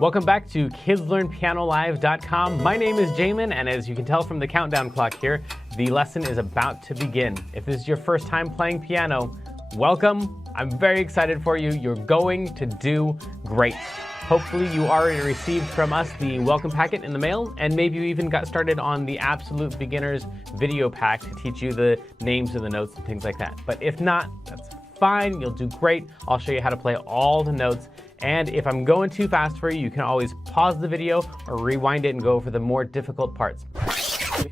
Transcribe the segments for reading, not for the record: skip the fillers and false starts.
Welcome back to KidsLearnPianoLive.com. My name is Jamin, and as you can tell from the countdown clock here, the lesson is about to begin. If this is your first time playing piano, welcome. I'm very excited for you. You're going to do great. Hopefully you already received from us the welcome packet in the mail, and maybe you even got started on the Absolute Beginners video pack to teach you the names of the notes and things like that. But if not, that's fine. You'll do great. I'll show you how to play all the notes. And if I'm going too fast for you, you can always pause the video or rewind it and go over the more difficult parts. You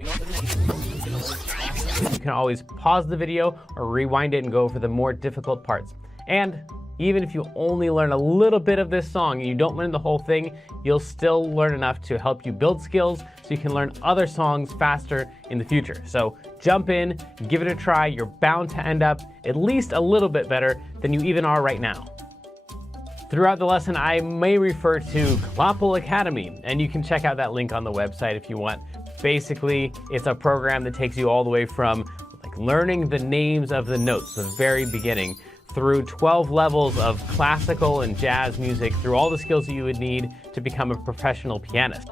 can always pause the video or rewind it and go over the more difficult parts. And even if you only learn a little bit of this song and you don't learn the whole thing, you'll still learn enough to help you build skills so you can learn other songs faster in the future. So jump in, give it a try. You're bound to end up at least a little bit better than you even are right now. Throughout the lesson, I may refer to Klopple Academy, and you can check out that link on the website if you want. Basically, it's a program that takes you all the way from learning the names of the notes, the very beginning, through 12 levels of classical and jazz music, through all the skills that you would need to become a professional pianist.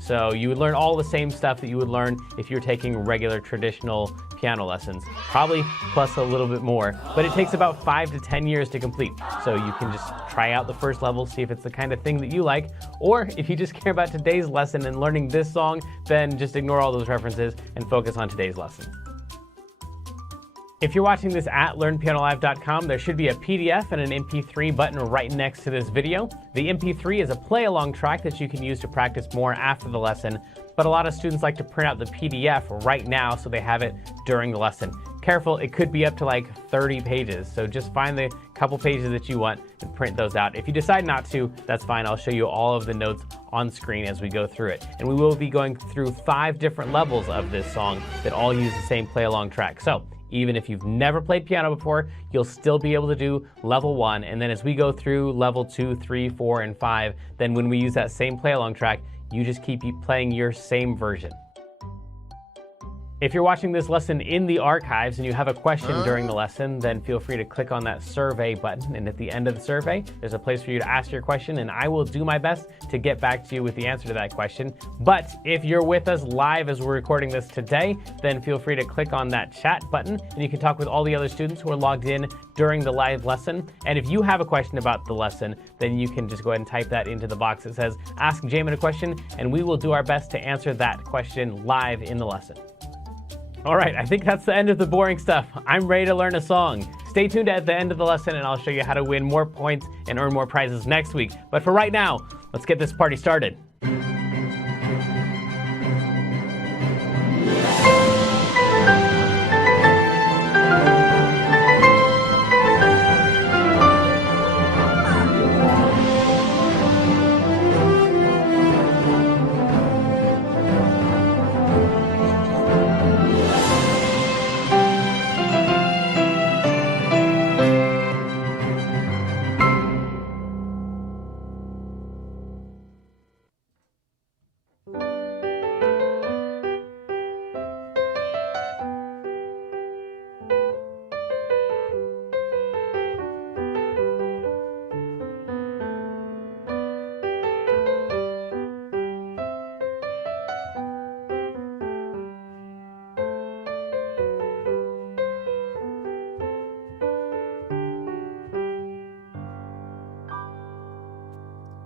So you would learn all the same stuff that you would learn if you're taking regular traditional piano lessons, probably plus a little bit more, but it takes about 5 to 10 years to complete. So you can just try out the first level, see if it's the kind of thing that you like, or if you just care about today's lesson and learning this song, then just ignore all those references and focus on today's lesson. If you're watching this at LearnPianoLive.com, there should be a PDF and an MP3 button right next to this video. The MP3 is a play-along track that you can use to practice more after the lesson, but a lot of students like to print out the PDF right now so they have it during the lesson. Careful, it could be up to like 30 pages, so just find the couple pages that you want and print those out. If you decide not to, that's fine. I'll show you all of the notes on screen as we go through it. And we will be going through 5 different levels of this song that all use the same play-along track. So even if you've never played piano before, you'll still be able to do level 1. And then as we go through level 2, 3, 4, and 5, then when we use that same play-along track, you just keep playing your same version. If you're watching this lesson in the archives and you have a question during the lesson, then feel free to click on that survey button. And at the end of the survey, there's a place for you to ask your question, and I will do my best to get back to you with the answer to that question. But if you're with us live as we're recording this today, then feel free to click on that chat button, and you can talk with all the other students who are logged in during the live lesson. And if you have a question about the lesson, then you can just go ahead and type that into the box that says, Ask Jamin a Question, and we will do our best to answer that question live in the lesson. All right, I think that's the end of the boring stuff. I'm ready to learn a song. Stay tuned at the end of the lesson and I'll show you how to win more points and earn more prizes next week. But for right now, let's get this party started.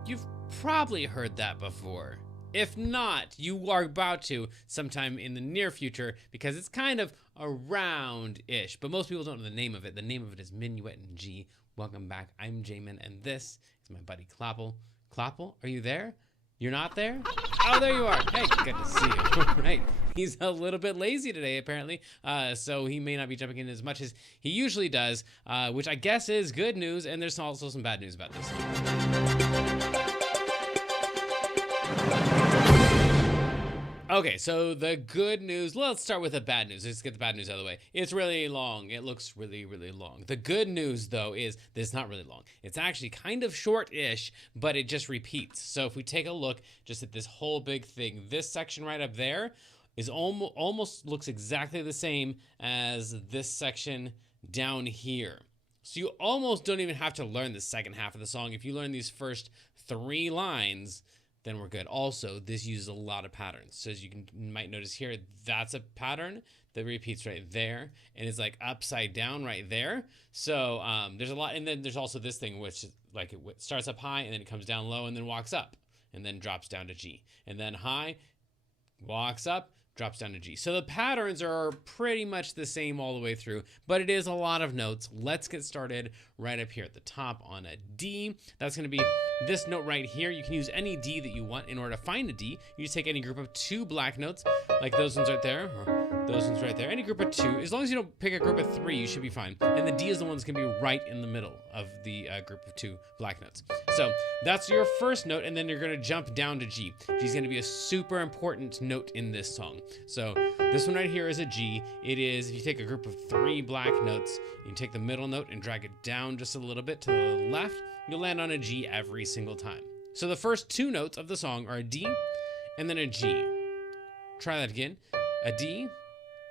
You've probably heard that before. If not, you are about to sometime in the near future because it's kind of around-ish, but most people don't know the name of it. The name of it is Minuet in G. Welcome back. I'm Jamin, and this is my buddy Klopple. Klopple, are you there? You're not there? Oh, there you are. Hey, good to see you. Right. He's a little bit lazy today, apparently, so he may not be jumping in as much as he usually does, which I guess is good news, and there's also some bad news about this. Okay, so the good news, let's start with the bad news. Let's get the bad news out of the way. It's really long. It looks really, really long. The good news, though, is that it's not really long. It's actually kind of short-ish, but it just repeats. So if we take a look just at this whole big thing, this section right up there is almost looks exactly the same as this section down here. So you almost don't even have to learn the second half of the song. If you learn these first 3 lines, then we're good. Also, this uses a lot of patterns. So as you might notice here, that's a pattern that repeats right there and is like upside down right there. So there's a lot. And then there's also this thing, which is like it starts up high and then it comes down low and then walks up and then drops down to G. And then high, walks up, drops down to G. So the patterns are pretty much the same all the way through, but it is a lot of notes. Let's get started right up here at the top on a D. That's going to be this note right here. You can use any D that you want. In order to find a D, you just take any group of 2 black notes, like those ones right there, or those ones right there. Any group of 2. As long as you don't pick a group of 3, you should be fine. And the D is the one that's going to be right in the middle of the group of 2 black notes. So that's your first note, and then you're going to jump down to G. G is going to be a super important note in this song. So this one right here is a G. It is, if you take a group of 3 black notes, you take the middle note and drag it down just a little bit to the left, you'll land on a G every single time. So the first 2 notes of the song are a D and then a G. Try that again. A D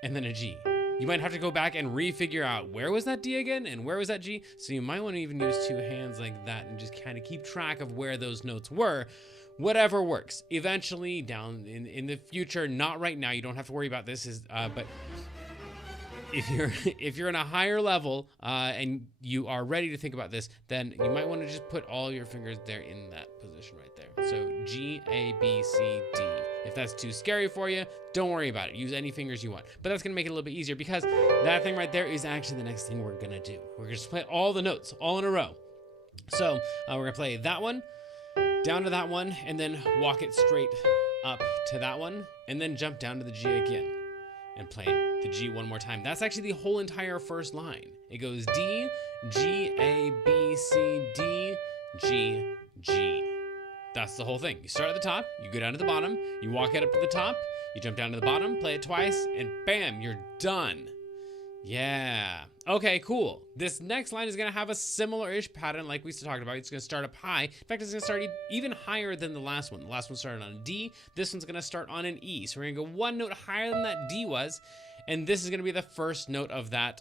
and then a G. You might have to go back and re-figure out where was that D again and where was that G. So you might want to even use 2 hands like that and just kind of keep track of where those notes were. Whatever works. Eventually, down in the future, not right now. You don't have to worry about this. But if you're in a higher level and you are ready to think about this, then you might want to just put all your fingers there in that position right there. So G, A, B, C, D. If that's too scary for you, don't worry about it. Use any fingers you want. But that's going to make it a little bit easier because that thing right there is actually the next thing we're going to do. We're going to play all the notes all in a row. So we're going to play that one, down to that one, and then walk it straight up to that one, and then jump down to the G again and play the G one more time. That's actually the whole entire first line. It goes D, G, A, B, C, D, G, G. That's the whole thing. You start at the top, you go down to the bottom, you walk it up to the top, you jump down to the bottom, play it twice, and bam, you're done. Yeah. Okay, cool. This next line is going to have a similar-ish pattern like we talked about. It's going to start up high. In fact, it's going to start even higher than the last one. The last one started on a D. This one's going to start on an E. So we're going to go 1 note higher than that D was. And this is going to be the first note of that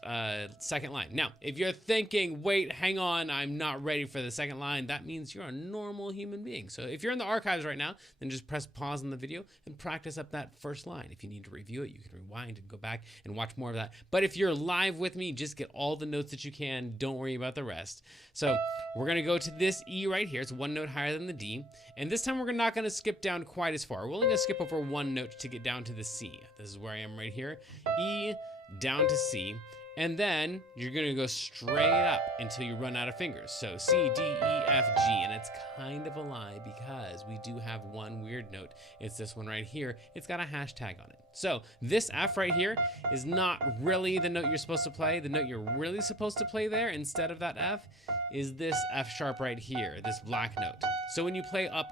second line. Now, if you're thinking, wait, hang on, I'm not ready for the second line, that means you're a normal human being. So if you're in the archives right now, then just press pause on the video and practice up that first line. If you need to review it, you can rewind and go back and watch more of that. But if you're live with me, just get all the notes that you can. Don't worry about the rest. So we're going to go to this E right here. It's 1 note higher than the D. And this time we're not going to skip down quite as far. We're only going to skip over 1 note to get down to the C. This is where I am right here. E down to C, and then you're going to go straight up until you run out of fingers. So C, D, E, F, G, and it's kind of a lie because we do have one weird note. It's this one right here. It's got a hashtag on it. So this F right here is not really the note you're supposed to play. The note you're really supposed to play there instead of that F is this F sharp right here, this black note. So when you play up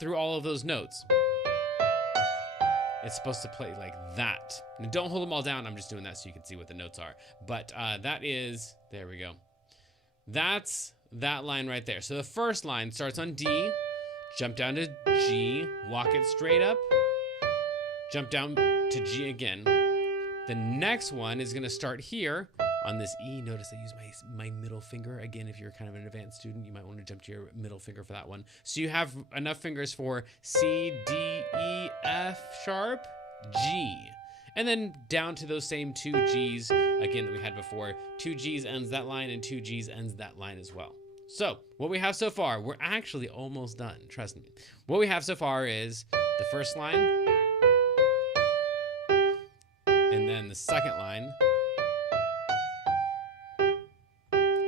through all of those notes, it's supposed to play like that. Now don't hold them all down. I'm just doing that so you can see what the notes are. But that is, there we go. That's that line right there. So the first line starts on D, jump down to G, walk it straight up, jump down to G again. The next one is going to start here on this E. Notice I use my middle finger. Again, if you're kind of an advanced student, you might want to jump to your middle finger for that one. So you have enough fingers for C, D, E, F sharp, G. And then down to those same 2 Gs, again, that we had before. 2 Gs ends that line, and 2 Gs ends that line as well. So what we have so far, we're actually almost done, trust me. What we have so far is the first line, and then the second line.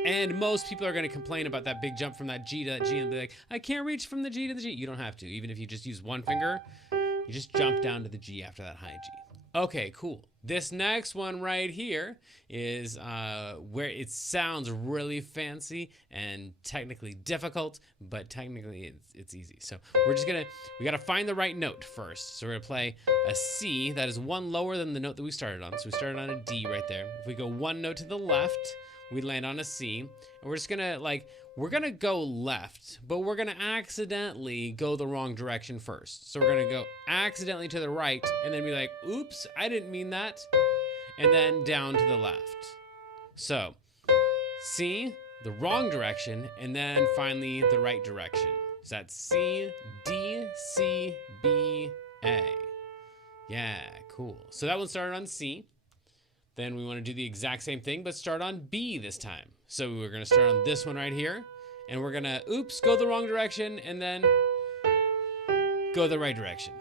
And most people are going to complain about that big jump from that G to that G and be like, I can't reach from the G to the G. You don't have to. Even if you just use one finger, you just jump down to the G after that high G. Okay, cool. This next one right here is where it sounds really fancy and technically difficult, but technically it's easy. So we're just we got to find the right note first. So we're going to play a C that is 1 lower than the note that we started on. So we started on a D right there. If we go 1 note to the left, we land on a C, and we're just gonna we're gonna go left, but we're gonna accidentally go the wrong direction first. So we're gonna go accidentally to the right and then be like, oops, I didn't mean that. And then down to the left. So C, the wrong direction, and then finally the right direction. So that's C, D, C, B, A. Yeah, cool. So that one started on C. Then we want to do the exact same thing, but start on B this time. So we're going to start on this one right here, and we're going to, oops, go the wrong direction, and then go the right direction.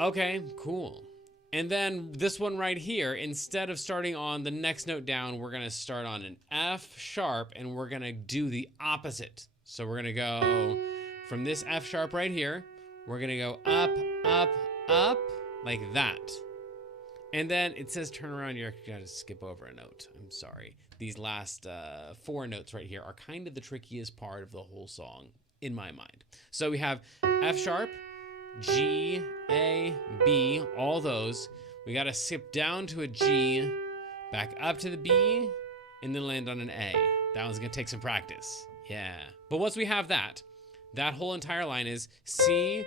Okay, cool. And then this one right here, instead of starting on the next note down, we're going to start on an F sharp, and we're going to do the opposite. So we're going to go from this F sharp right here, we're going to go up, up, up, like that. And then it says turn around, you're going to skip over a note. I'm sorry. These last 4 notes right here are kind of the trickiest part of the whole song, in my mind. So we have F sharp, G, A, B, all those. We got to skip down to a G, back up to the B, and then land on an A. That one's going to take some practice. Yeah. But once we have that, that whole entire line is C,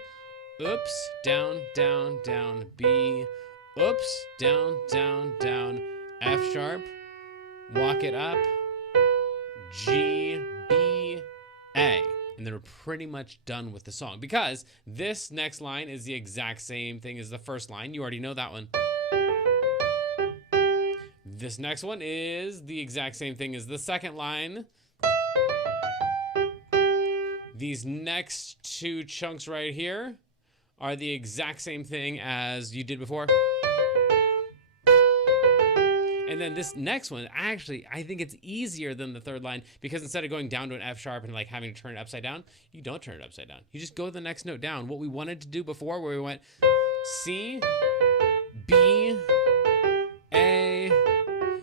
oops, down, down, down, B, oops, down, down, down, F sharp, walk it up, G, B, A. And then we're pretty much done with the song, because this next line is the exact same thing as the first line. You already know that one. This next one is the exact same thing as the second line. These next 2 chunks right here are the exact same thing as you did before. And then this next one, actually, I think it's easier than the third line, because instead of going down to an F sharp and like having to turn it upside down, you don't turn it upside down. You just go the next note down. What we wanted to do before, where we went C, B, A,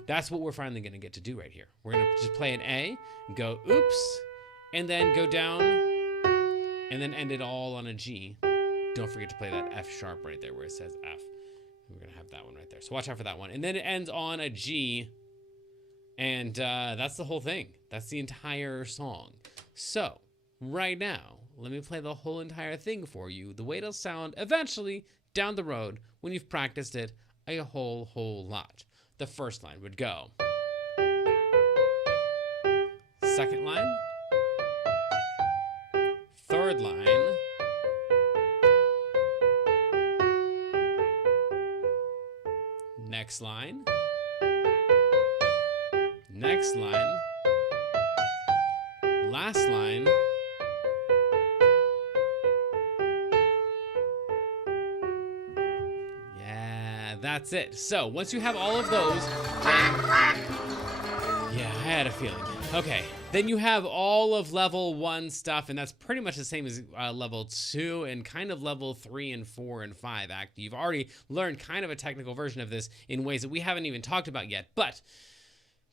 that's what we're finally going to get to do right here. We're going to just play an A, go oops, and then go down, and then end it all on a G. Don't forget to play that F sharp right there where it says F. We're going to have that one right there. So watch out for that one. And then it ends on a G. And that's the whole thing. That's the entire song. So right now, let me play the whole entire thing for you, the way it'll sound eventually down the road when you've practiced it a whole lot. The first line would go. Second line. Third line. Next line. Next line. Last line. Yeah, that's it. So once you have all of those, yeah, I had a feeling. Okay, then you have all of level 1 stuff, and that's pretty much the same as level 2 and kind of level 3 and 4 and 5 act. You've already learned kind of a technical version of this in ways that we haven't even talked about yet. But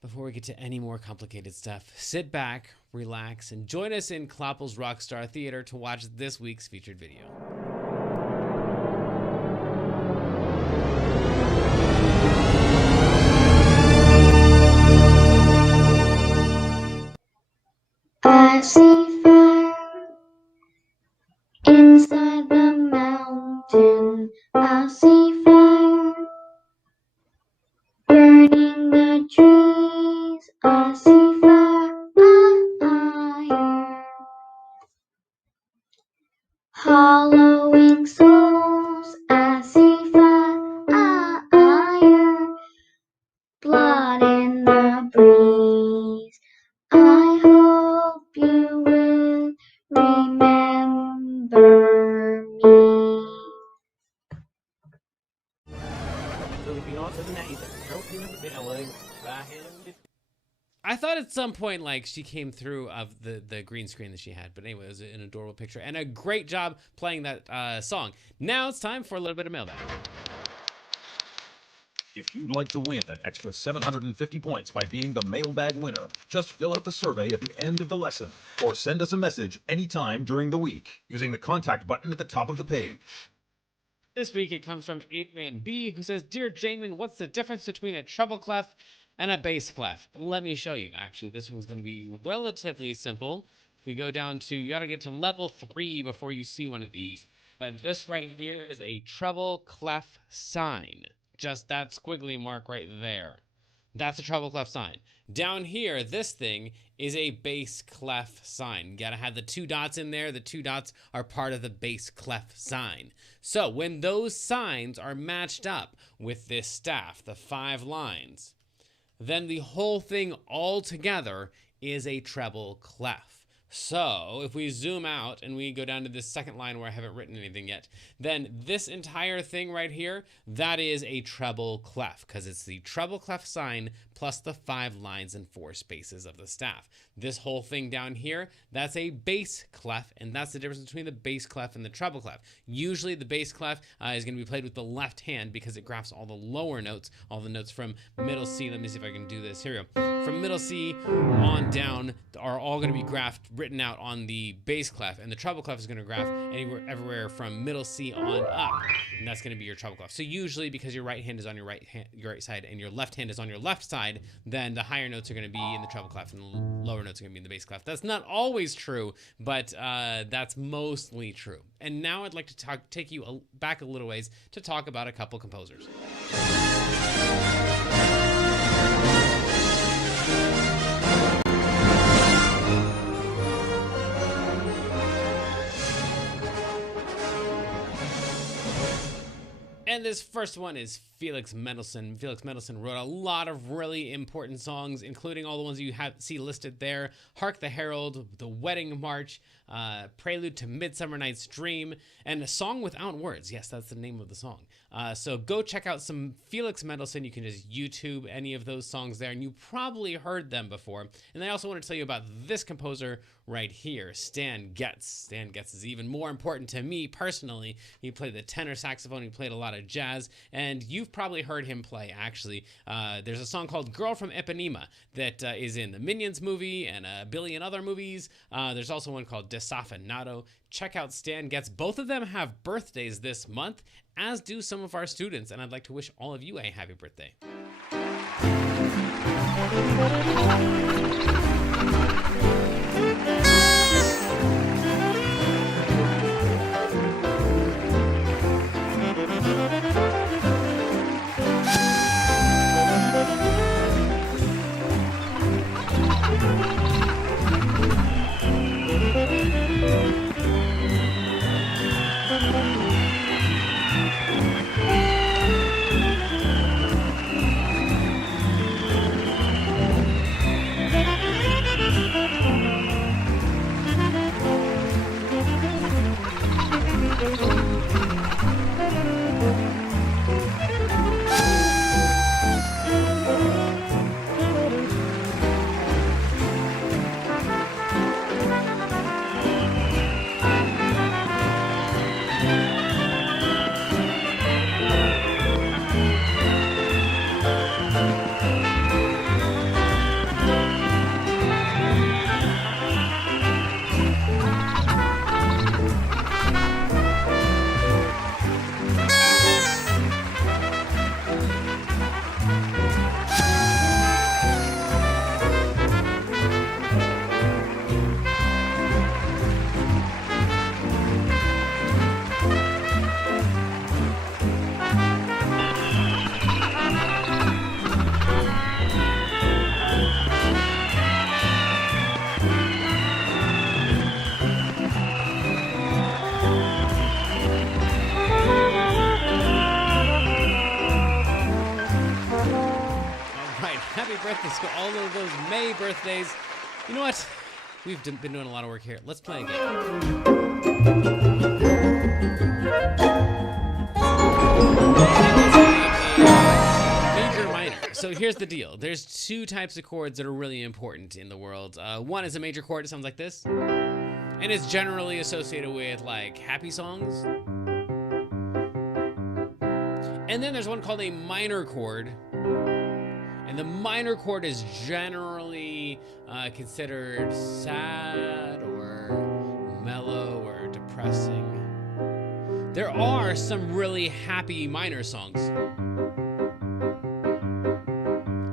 before we get to any more complicated stuff, sit back, relax, and join us in Kloppel's Rockstar Theater to watch this week's featured video. I see fire inside the mountain. I see fire burning the trees. I see fire hollowing souls. I see fire blood in the breeze. I hope you will remember me. I thought at some point, like, she came through of the green screen that she had. But anyway, it was an adorable picture. And a great job playing that song. Now it's time for a little bit of mailbag. If you'd like to win an extra 750 points by being the mailbag winner, just fill out the survey at the end of the lesson, or send us a message anytime during the week using the contact button at the top of the page. This week it comes from Adrian B, who says, "Dear Jamin, what's the difference between a treble clef and a bass clef?" Let me show you. Actually, this one's going to be relatively simple. If we go down to, you got to get to level 3 before you see one of these. But this right here is a treble clef sign. Just that squiggly mark right there. That's a treble clef sign. Down here, this thing is a bass clef sign. You gotta have the 2 dots in there. The 2 dots are part of the bass clef sign. So when those signs are matched up with this staff, the 5 lines, then the whole thing all together is a treble clef. So if we zoom out and we go down to this second line where I haven't written anything yet, then this entire thing right here, that is a treble clef because it's the treble clef sign plus the 5 lines and 4 spaces of the staff. This whole thing down here, that's a bass clef, and that's the difference between the bass clef and the treble clef. Usually the bass clef is going to be played with the left hand because it grasps all the lower notes, all the notes from middle C. Let me see if I can do this. Here we go. From middle C on down are all going to be written out on the bass clef, and the treble clef is going to graph everywhere from middle C on up, and that's going to be your treble clef. So usually, because your right hand is on your right side and your left hand is on your left side, then the higher notes are going to be in the treble clef and the lower notes are going to be in the bass clef. That's not always true, but that's mostly true. And now I'd like to take you back a little ways to talk about a couple composers. And this first one is Felix Mendelssohn. Felix Mendelssohn wrote a lot of really important songs, including all the ones you see listed there. Hark the Herald, The Wedding March, Prelude to Midsummer Night's Dream, and A Song Without Words. Yes, that's the name of the song. So go check out some Felix Mendelssohn. You can just YouTube any of those songs there, and you probably heard them before. And I also want to tell you about this composer right here, Stan Getz. Stan Getz is even more important to me personally. He played the tenor saxophone. He played a lot of jazz, and you've probably heard him play, actually. There's a song called Girl from Ipanema that is in the Minions movie and a billion other movies. There's also one called Desafinado. Check out Stan Getz. Both of them have birthdays this month, as do some of our students, and I'd like to wish all of you a happy birthday. Birthdays to all of those May birthdays. You know what? We've been doing a lot of work here. Let's play again. Major, minor. So here's the deal. There's 2 types of chords that are really important in the world. One is a major chord. It sounds like this. And it's generally associated with like happy songs. And then there's one called a minor chord. And the minor chord is generally considered sad or mellow or depressing. There are some really happy minor songs.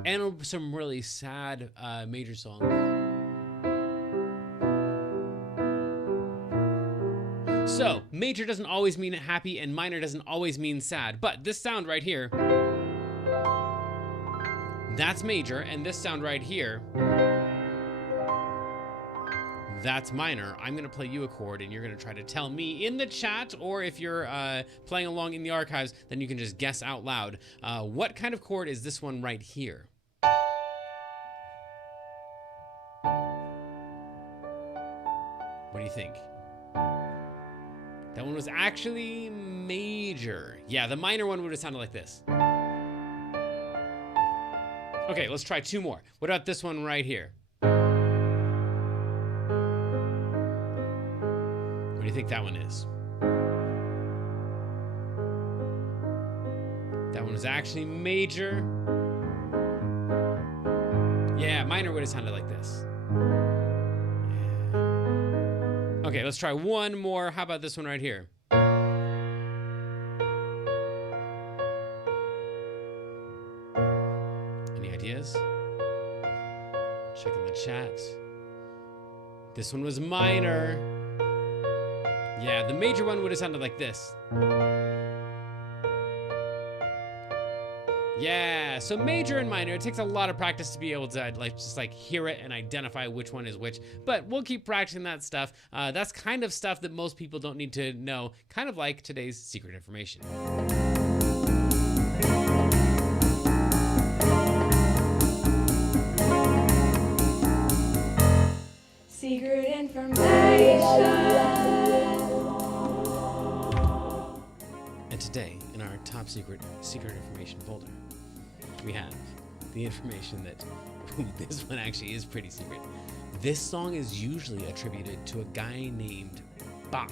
And some really sad major songs. So, major doesn't always mean happy and minor doesn't always mean sad. But this sound right here, That's major, and this sound right here, that's minor. I'm gonna play you a chord, and you're gonna try to tell me in the chat, or if you're playing along in the archives, then you can just guess out loud. What kind of chord is this one right here? What do you think? That one was actually major. Yeah, the minor one would have sounded like this. Okay, let's try two more. What about this one right here? What do you think that one is? That one was actually major. Yeah, minor would have sounded like this. Yeah. Okay, let's try one more. How about this one right here? Ideas? Check in the chat. This one was minor. Yeah, the major one would have sounded like this. Yeah, so major and minor, it takes a lot of practice to be able to just hear it and identify which one is which, but we'll keep practicing that stuff. That's kind of stuff that most people don't need to know, kind of like today's secret information. Secret information. And today, in our top secret information folder, we have the information that this one actually is pretty secret. This song is usually attributed to a guy named Bach.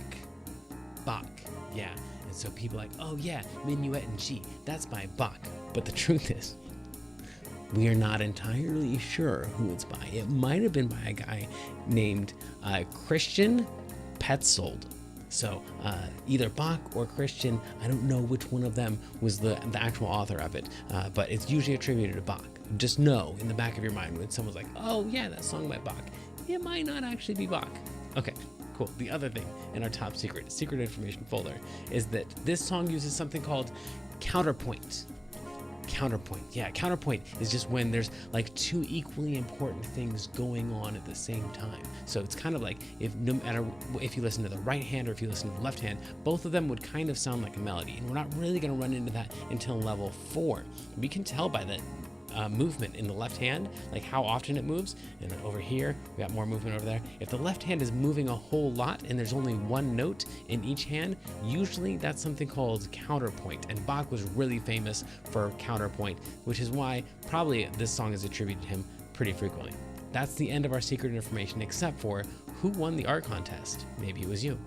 Bach, yeah. And so people are like, oh yeah, Minuet in G, that's by Bach. But the truth is, we are not entirely sure who it's by. It might have been by a guy named Christian Petzold. So either Bach or Christian, I don't know which one of them was the actual author of it, but it's usually attributed to Bach. Just know in the back of your mind when someone's like, oh yeah, that song by Bach, it might not actually be Bach. Okay, cool. The other thing in our top secret information folder is that this song uses something called counterpoint. Counterpoint. Yeah, counterpoint is just when there's like two equally important things going on at the same time. So it's kind of like no matter if you listen to the right hand or if you listen to the left hand, both of them would kind of sound like a melody. And we're not really going to run into that until level 4. We can tell by the movement in the left hand, like how often it moves. And then over here, we got more movement over there. If the left hand is moving a whole lot and there's only one note in each hand, usually that's something called counterpoint. And Bach was really famous for counterpoint, which is why probably this song is attributed to him pretty frequently. That's the end of our secret information, except for who won the art contest. Maybe it was you.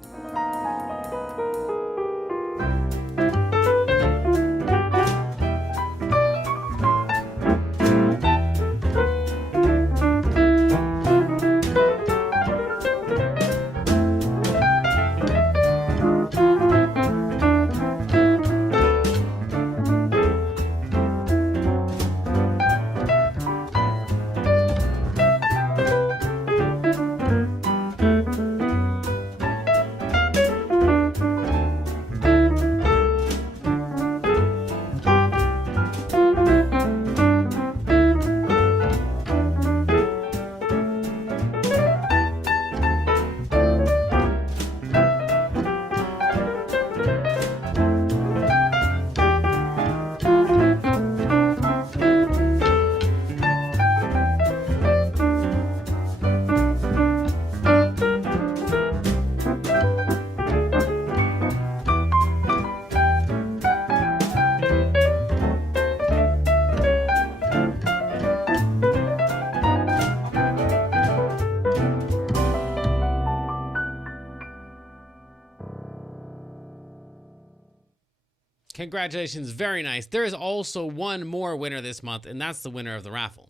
Congratulations, very nice. There is also one more winner this month, and that's the winner of the raffle.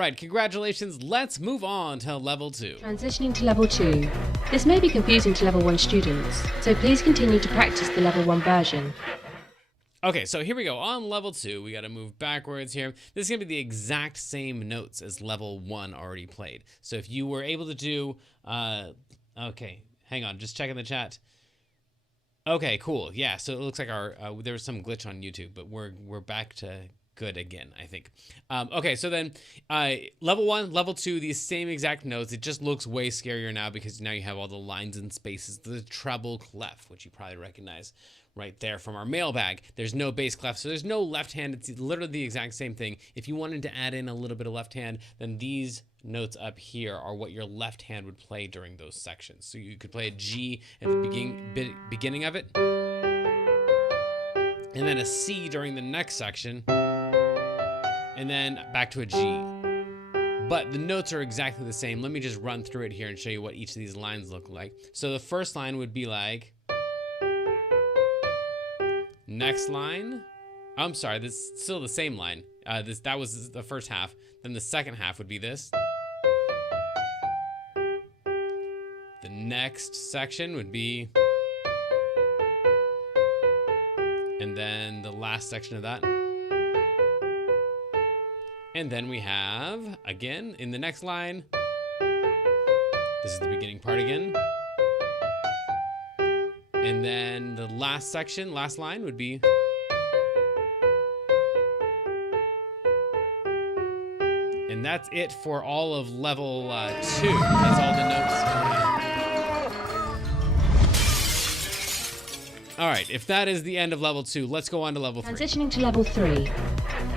right, congratulations. Let's move on to level 2. Transitioning to level 2. This may be confusing to level 1 students, so please continue to practice the level 1 version. Okay, so here we go. On level 2, we got to move backwards here. This is going to be the exact same notes as level 1 already played. So if you were able to do, okay, hang on, just checking the chat. Okay, cool. Yeah, so it looks like our there was some glitch on YouTube, but we're back to good again, I think. Okay, so then level 1, level 2, these same exact notes. It just looks way scarier now because now you have all the lines and spaces, the treble clef, which you probably recognize right there from our mailbag. There's no bass clef, so there's no left hand. It's literally the exact same thing. If you wanted to add in a little bit of left hand, then these notes up here are what your left hand would play during those sections. So you could play a G at the beginning of it, and then a C during the next section, and then back to a G. But the notes are exactly the same. Let me just run through it here and show you what each of these lines look like. So the first line would be like, next line, I'm sorry, this is still the same line. That was the first half. Then the second half would be this. The next section would be, and then the last section of that. And then we have, again, in the next line, this is the beginning part again. And then the last section, last line would be, and that's it for all of level 2. That's all the notes. All right, if that is the end of level 2, let's go on to level 3. Transitioning to level 3.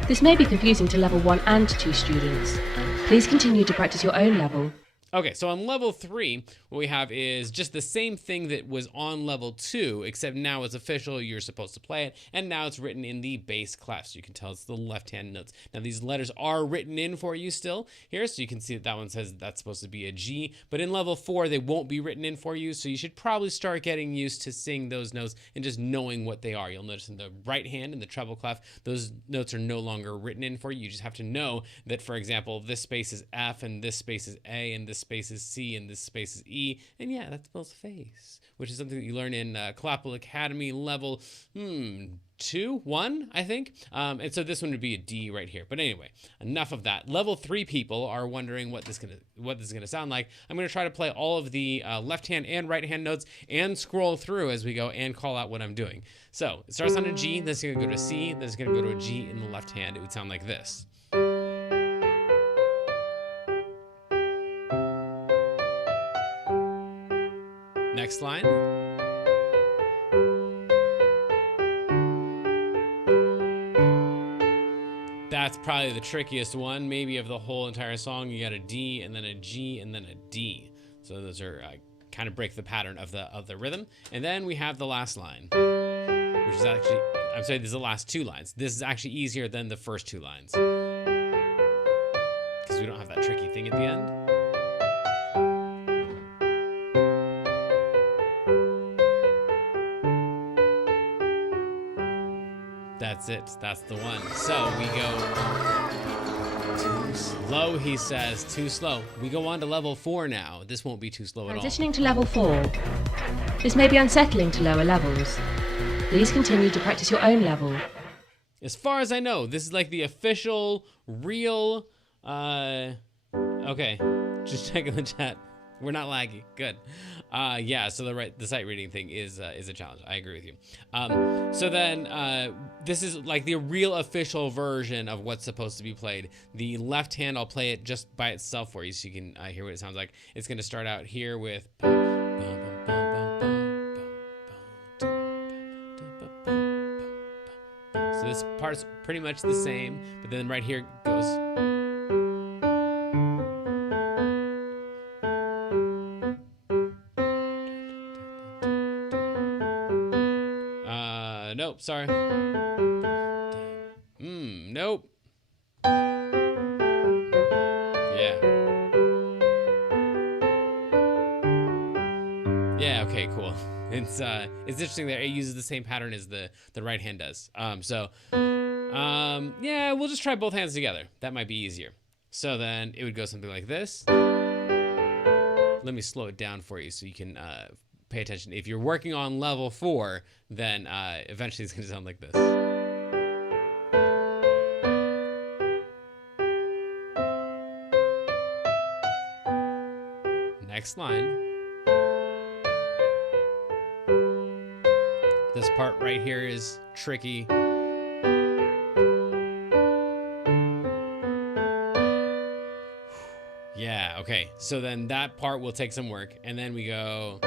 This may be confusing to level 1 and 2 students. Please continue to practice your own level. Okay, so on level 3, what we have is just the same thing that was on level 2, except now it's official, you're supposed to play it, and now it's written in the bass clef, so you can tell it's the left-hand notes. Now these letters are written in for you still here, so you can see that that one says that's supposed to be a G, but in level 4, they won't be written in for you, so you should probably start getting used to seeing those notes and just knowing what they are. You'll notice in the right hand, in the treble clef, those notes are no longer written in for you. You just have to know that, for example, this space is F, and this space is A, and this space is C, and this space is E, and yeah, that spells face, which is something that you learn in Clapple Academy level 2, 1, I think. And so this one would be a D right here. But anyway, enough of that. Level 3 people are wondering what this is gonna sound like. I'm gonna try to play all of the left hand and right hand notes and scroll through as we go and call out what I'm doing. So it starts on a G, then it's gonna go to a C, then it's gonna go to a G in the left hand. It would sound like this. Next line. That's probably the trickiest one, maybe of the whole entire song. You got a D and then a G and then a D. So those are kind of break the pattern of the rhythm. And then we have the last line, which is actually, I'm sorry, this is the last 2 lines. This is actually easier than the first 2 lines because we don't have that tricky thing at the end. That's it. That's the one. So we go too slow, he says. Too slow. We go on to level 4 now. This won't be too slow at all. Transitioning to level 4. This may be unsettling to lower levels. Please continue to practice your own level. As far as I know, this is like the official, real, okay. Just checking the chat. We're not laggy. Good. Yeah, so the sight reading thing is a challenge. I agree with you. So then this is like the real official version of what's supposed to be played. The left hand, I'll play it just by itself for you so you can hear what it sounds like. It's going to start out here with... So this part's pretty much the same, but then right here goes... Nope, sorry. Nope. Yeah. Yeah, okay, cool. It's interesting that it uses the same pattern as the right hand does. Yeah, we'll just try both hands together. That might be easier. So then it would go something like this. Let me slow it down for you so you can pay attention. If you're working on level 4, then eventually it's going to sound like this. Next line. This part right here is tricky. Yeah, okay. So then that part will take some work, and then we go.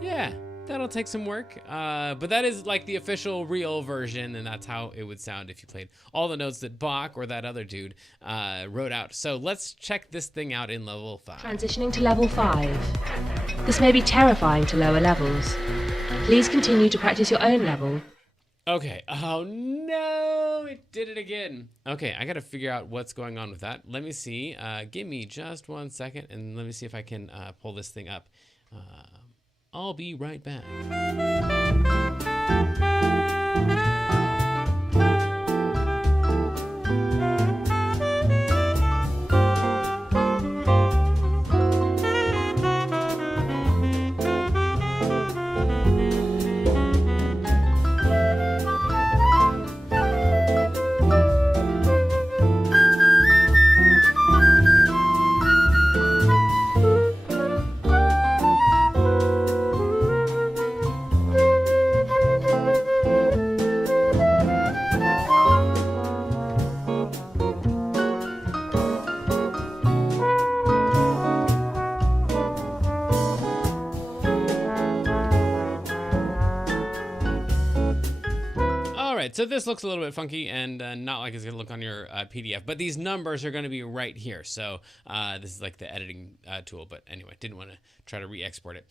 Yeah, that'll take some work, but that is like the official real version, and that's how it would sound if you played all the notes that Bach or that other dude wrote out. So let's check this thing out in level 5. Transitioning to level 5. This may be terrifying to lower levels. Please continue to practice your own level. Okay, oh no, it did it again. Okay, I gotta figure out what's going on with that. Let me see, give me just 1 second, and let me see if I can pull this thing up. I'll be right back. So this looks a little bit funky and not like it's going to look on your PDF, but these numbers are going to be right here. So this is like the editing tool, but anyway, didn't want to try to re-export it.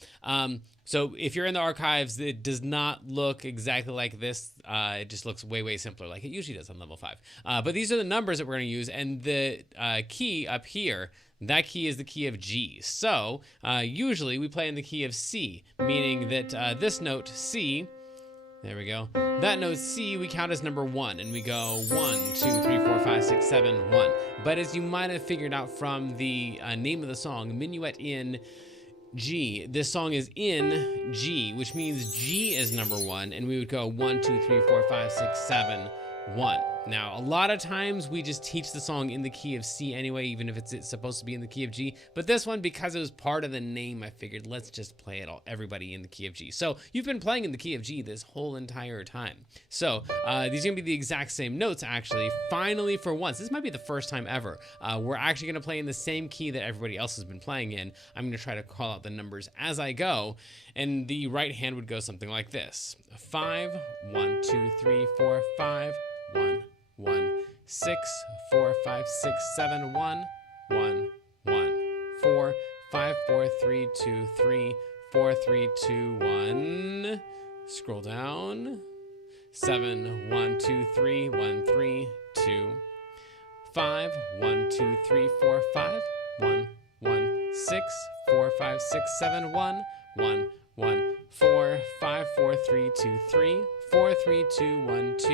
So if you're in the archives, it does not look exactly like this. It just looks way, way simpler like it usually does on level 5. But these are the numbers that we're going to use, and the key up here, that key is the key of G. So usually we play in the key of C, meaning that this note, C, there we go. That note C we count as number 1, and we go 1, 2, 3, 4, 5, 6, 7, 1. But as you might have figured out from the name of the song, Minuet in G, this song is in G, which means G is number 1, and we would go 1, 2, 3, 4, 5, 6, 7, 1. Now, a lot of times we just teach the song in the key of C anyway, even if it's supposed to be in the key of G. But this one, because it was part of the name, I figured let's just play it everybody in the key of G. So you've been playing in the key of G this whole entire time. So these are gonna be the exact same notes, actually. Finally, for once, this might be the first time ever, we're actually gonna play in the same key that everybody else has been playing in. I'm gonna try to call out the numbers as I go, and the right hand would go something like this: 5, 1, 2, 3, 4, 5, 1, 1, 6, 4, 5, 6, 7, 1, 1, 1, 4, 5, 4, 3, 2, 3, 4, 3, 2, 1. Scroll down. 7, 1, 2, 3, 1, 3, 2, 5, 1, 2, 3, 4, 5, 1, 1, 6, 4, 5, 6, 7, 1, 1, 1, 4, 5, 4, 3, 2, 3, 4, 3, 2, 1, 2.